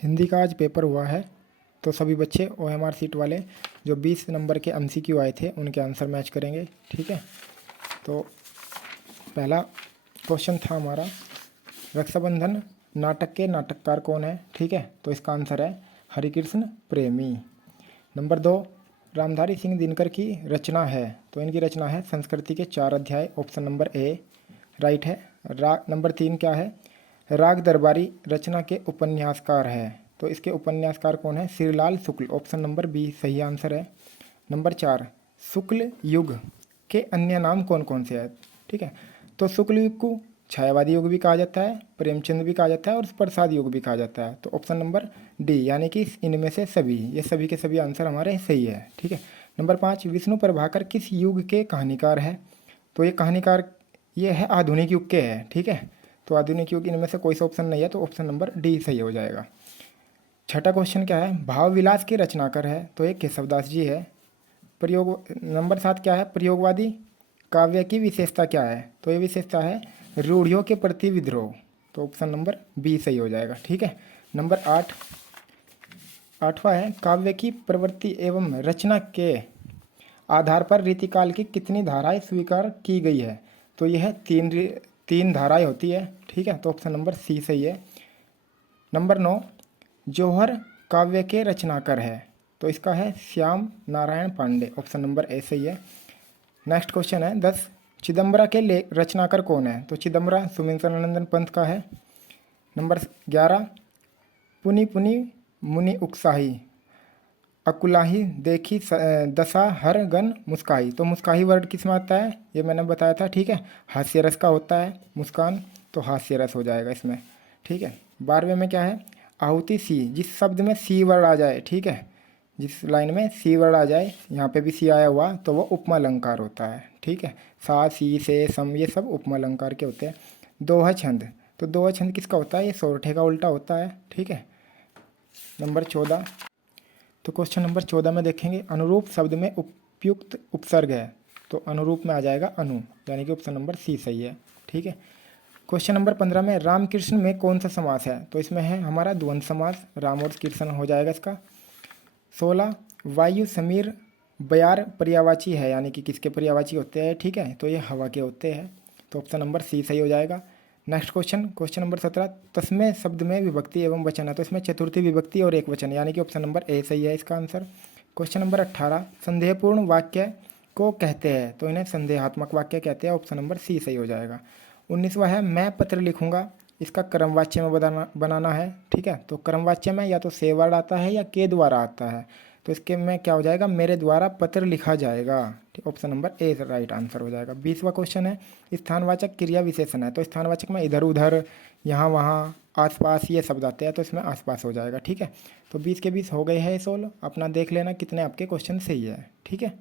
हिंदी का आज पेपर हुआ है, तो सभी बच्चे OMR सीट वाले जो 20 नंबर के MCQ आए थे उनके आंसर मैच करेंगे। ठीक है, तो पहला क्वेश्चन था हमारा, रक्षाबंधन नाटक के नाटककार कौन है? ठीक है, तो इसका आंसर है हरिकृष्ण प्रेमी। नंबर 2, रामधारी सिंह दिनकर की रचना है, तो इनकी रचना है संस्कृति के 4 अध्याय, ऑप्शन नंबर ए राइट है। नंबर 3 क्या है? राग दरबारी रचना के उपन्यासकार है, तो इसके उपन्यासकार कौन है? श्रीलाल शुक्ल, ऑप्शन नंबर बी सही आंसर है। नंबर 4, शुक्ल युग के अन्य नाम कौन कौन से हैं? ठीक है, तो शुक्ल युग को छायावादी युग भी कहा जाता है, प्रेमचंद भी कहा जाता है और प्रसाद युग भी कहा जाता है, तो ऑप्शन नंबर डी यानी कि इनमें से सभी, ये सभी के सभी आंसर हमारे सही है। ठीक है, नंबर 5, विष्णु प्रभाकर किस युग के कहानीकार है? तो ये कहानीकार ये है आधुनिक युग के है। ठीक है, तो आधुनिक युग इनमें से कोई सा ऑप्शन नहीं है, तो ऑप्शन नंबर डी सही हो जाएगा। छठा क्वेश्चन क्या है? भाव विलास के रचनाकार है, तो ये केशवदास जी है। प्रयोग नंबर 7 क्या है? प्रयोगवादी काव्य की विशेषता क्या है? तो ये विशेषता है रूढ़ियों के प्रति विद्रोह, तो ऑप्शन नंबर बी सही हो जाएगा। ठीक है, नंबर 8वां है, काव्य की प्रवृत्ति एवं रचना के आधार पर रीतिकाल की कितनी धाराएं स्वीकार की गई है? तो यह तीन धाराएं होती है। ठीक है, तो ऑप्शन नंबर सी सही है। नंबर 9, जौहर काव्य के रचनाकार है, तो इसका है Shyam Narayan Pandey, option number A सही है। नेक्स्ट क्वेश्चन है 10, चिदम्बरा के रचनाकार कौन है? तो चिदम्बरा सुमित्रानंदन पंत का है। नंबर 11, पुनि पुनि मुनि उकसाही अकुलाही देखी दशा हर गन मुस्काही, तो मुस्काही वर्ड किस में आता है? ये मैंने बताया था। ठीक है, हास्य रस का होता है मुस्कान, तो हास्य रस हो जाएगा इसमें। ठीक है, 12वें में क्या है? आहुति सी, जिस शब्द में सी वर्ड आ जाए, ठीक है, जिस लाइन में सी वर्ड आ जाए, यहाँ पे भी सी आया हुआ, तो वो उपमा अलंकार होता है। ठीक है, सा सी से सम ये सब उपमा अलंकार के होते हैं। दोहा छंद, तो दोहा छंद किसका होता है? ये सोरठे का उल्टा होता है। ठीक है, नंबर 14, तो क्वेश्चन नंबर 14 में देखेंगे, अनुरूप शब्द में उपयुक्त उपसर्ग है, तो अनुरूप में आ जाएगा अनु, यानी कि ऑप्शन नंबर सी सही है। ठीक है, क्वेश्चन नंबर 15 में रामकृष्ण में कौन सा समास है? तो इसमें है हमारा द्वंद्व समास, राम और कृष्ण हो जाएगा इसका। 16, वायु समीर बयार पर्यावाची है, यानी कि किसके पर्यावाची होते हैं? ठीक है, तो ये हवा के होते हैं, तो ऑप्शन नंबर सी सही हो जाएगा। नेक्स्ट क्वेश्चन नंबर 17, तस्मै शब्द में विभक्ति एवं वचन है, तो इसमें चतुर्थी विभक्ति और एक वचन, यानी कि ऑप्शन नंबर ए सही है इसका आंसर। क्वेश्चन नंबर 18, संदेहपूर्ण वाक्य को कहते हैं, तो इन्हें संदेहात्मक वाक्य कहते हैं, ऑप्शन नंबर सी सही हो जाएगा। 19वां है, मैं पत्र लिखूंगा, इसका क्रमवाच्य में बनाना है। ठीक है, तो क्रमवाच्य में या तो से वर्ड आता है या के द्वारा आता है, तो इसके में क्या हो जाएगा? मेरे द्वारा पत्र लिखा जाएगा, ठीक, ऑप्शन नंबर ए राइट आंसर हो जाएगा। 20वां क्वेश्चन है, स्थानवाचक क्रिया विशेषण है, तो स्थानवाचक में इधर उधर यहाँ वहाँ आसपास ये शब्द आते हैं, तो इसमें आसपास हो जाएगा। ठीक है, तो 20 के 20 हो गए हैं ये सोल्व, अपना देख लेना कितने आपके क्वेश्चन सही है। ठीक है।